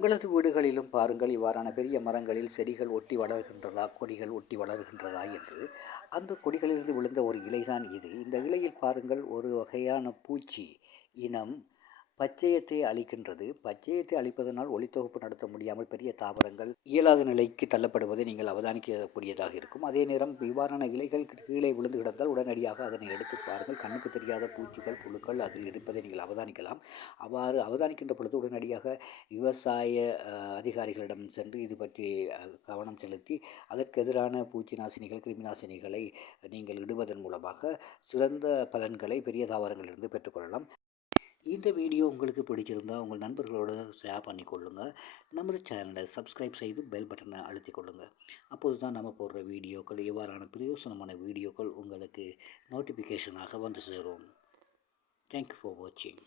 உங்களது வீடுகளிலும் பாருங்கள் இவ்வாறான பெரிய மரங்களில் செடிகள் ஒட்டி வளர்கின்றதா கொடிகள் ஒட்டி வளர்கின்றதா என்று அந்த கொடிகளிலிருந்து விழுந்த ஒரு இலைதான் இது. இந்த இலையில் பாருங்கள் ஒரு வகையான பூச்சி இனம் பச்சையத்தை அளிக்கின்றது பச்சையத்தை அளிப்பதனால் ஒளித்தொகுப்பு நடத்த முடியாமல் பெரிய தாவரங்கள் இயலாத நிலைக்கு தள்ளப்படுவதை நீங்கள் அவதானிக்கக்கூடியதாக இருக்கும். அதே நேரம் இவ்வாறான இலைகள் கீழே விழுந்து கிடந்தால் உடனடியாக அதனை எடுத்து பாருங்கள். கண்ணுக்கு தெரியாத பூச்சிகள் புழுக்கள் அதில் இருப்பதை நீங்கள் அவதானிக்கலாம். அவ்வாறு அவதானிக்கின்ற பொழுது உடனடியாக விவசாய அதிகாரிகளிடம் சென்று இது பற்றி கவனம் செலுத்தி அதற்கு எதிரான பூச்சி நாசினிகள் கிருமி நாசினிகளை நீங்கள் இடுவதன் மூலமாக சிறந்த பலன்களை பெரிய தாவரங்களிலிருந்து பெற்றுக்கொள்ளலாம் இந்த வீடியோ உங்களுக்கு பிடிச்சிருந்தா உங்கள் நண்பர்களோட ஷேர் பண்ணி கொள்ளுங்கள் நமது சேனலை சப்ஸ்கிரைப் செய்து பெல் பட்டனை அழுத்தி கொள்ளுங்கள் அப்போது தான் நம்ம போடுற வீடியோக்கள் இவ்வாறான பிரயோசனமான வீடியோக்கள் உங்களுக்கு நோட்டிஃபிகேஷனாக வந்து சேரும். தேங்க்யூ ஃபார் வாட்சிங்